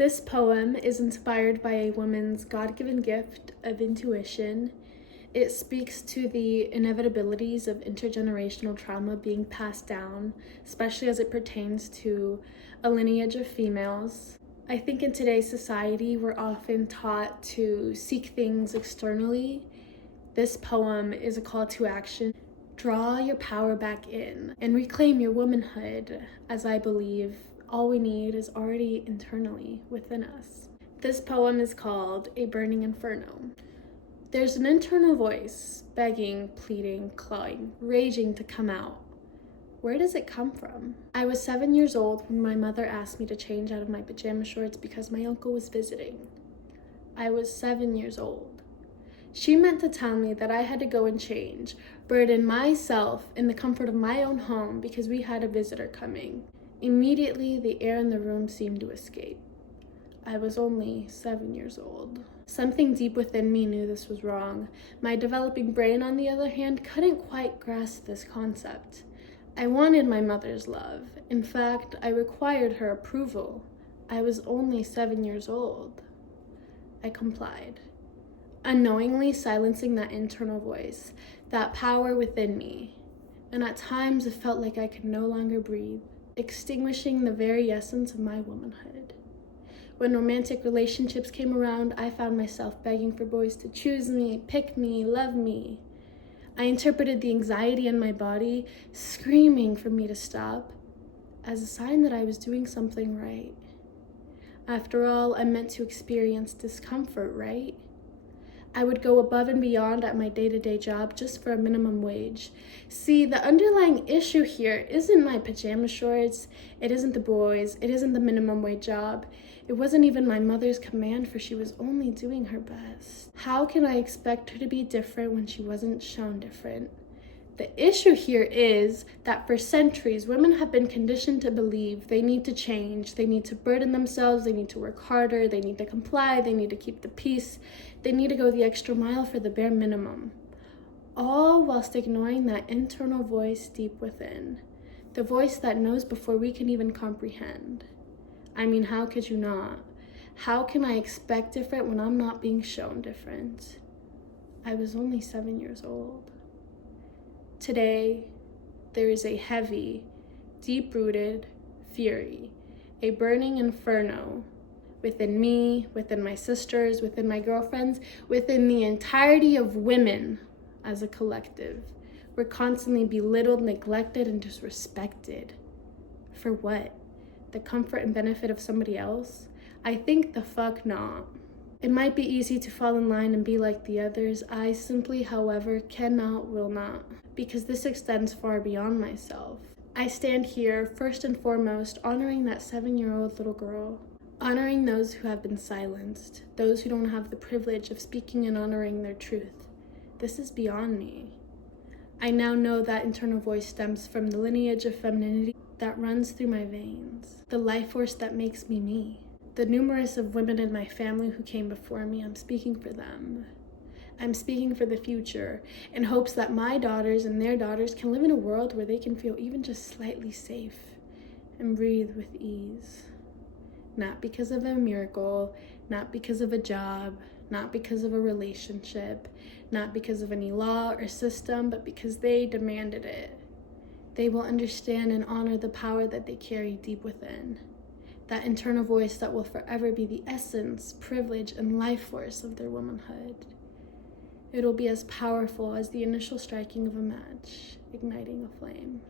This poem is inspired by a woman's God-given gift of intuition. It speaks to the inevitabilities of intergenerational trauma being passed down, especially as it pertains to a lineage of females. I think in today's society, we're often taught to seek things externally. This poem is a call to action. Draw your power back in and reclaim your womanhood, as I believe all we need is already internally within us. This poem is called A Burning Inferno. There's an internal voice, begging, pleading, clawing, raging to come out. Where does it come from? I was 7 years old when my mother asked me to change out of my pajama shorts because my uncle was visiting. I was 7 years old. She meant to tell me that I had to go and change, burden myself in the comfort of my own home because we had a visitor coming. Immediately, the air in the room seemed to escape. I was only 7 years old. Something deep within me knew this was wrong. My developing brain, on the other hand, couldn't quite grasp this concept. I wanted my mother's love. In fact, I required her approval. I was only 7 years old. I complied, unknowingly silencing that internal voice, that power within me. And at times, it felt like I could no longer breathe, extinguishing the very essence of my womanhood. When romantic relationships came around, I found myself begging for boys to choose me, pick me, love me. I interpreted the anxiety in my body, screaming for me to stop, as a sign that I was doing something right. After all, I'm meant to experience discomfort, right? I would go above and beyond at my day-to-day job just for a minimum wage. See, the underlying issue here isn't my pajama shorts, it isn't the boys, it isn't the minimum wage job. It wasn't even my mother's command, for she was only doing her best. How can I expect her to be different when she wasn't shown different? The issue here is that for centuries, women have been conditioned to believe they need to change, they need to burden themselves, they need to work harder, they need to comply, they need to keep the peace, they need to go the extra mile for the bare minimum. All whilst ignoring that internal voice deep within, the voice that knows before we can even comprehend. I mean, how could you not? How can I expect different when I'm not being shown different? I was only 7 years old. Today, there is a heavy, deep-rooted fury, a burning inferno within me, within my sisters, within my girlfriends, within the entirety of women as a collective. We're constantly belittled, neglected, and disrespected. For what? The comfort and benefit of somebody else? I think the fuck not. It might be easy to fall in line and be like the others. I simply, however, cannot, will not, because this extends far beyond myself. I stand here, first and foremost, honoring that 7-year-old little girl, honoring those who have been silenced, those who don't have the privilege of speaking and honoring their truth. This is beyond me. I now know that internal voice stems from the lineage of femininity that runs through my veins, the life force that makes me me. The numerous of women in my family who came before me, I'm speaking for them. I'm speaking for the future in hopes that my daughters and their daughters can live in a world where they can feel even just slightly safe and breathe with ease. Not because of a miracle, not because of a job, not because of a relationship, not because of any law or system, but because they demanded it. They will understand and honor the power that they carry deep within. That internal voice that will forever be the essence, privilege, and life force of their womanhood. It'll be as powerful as the initial striking of a match, igniting a flame.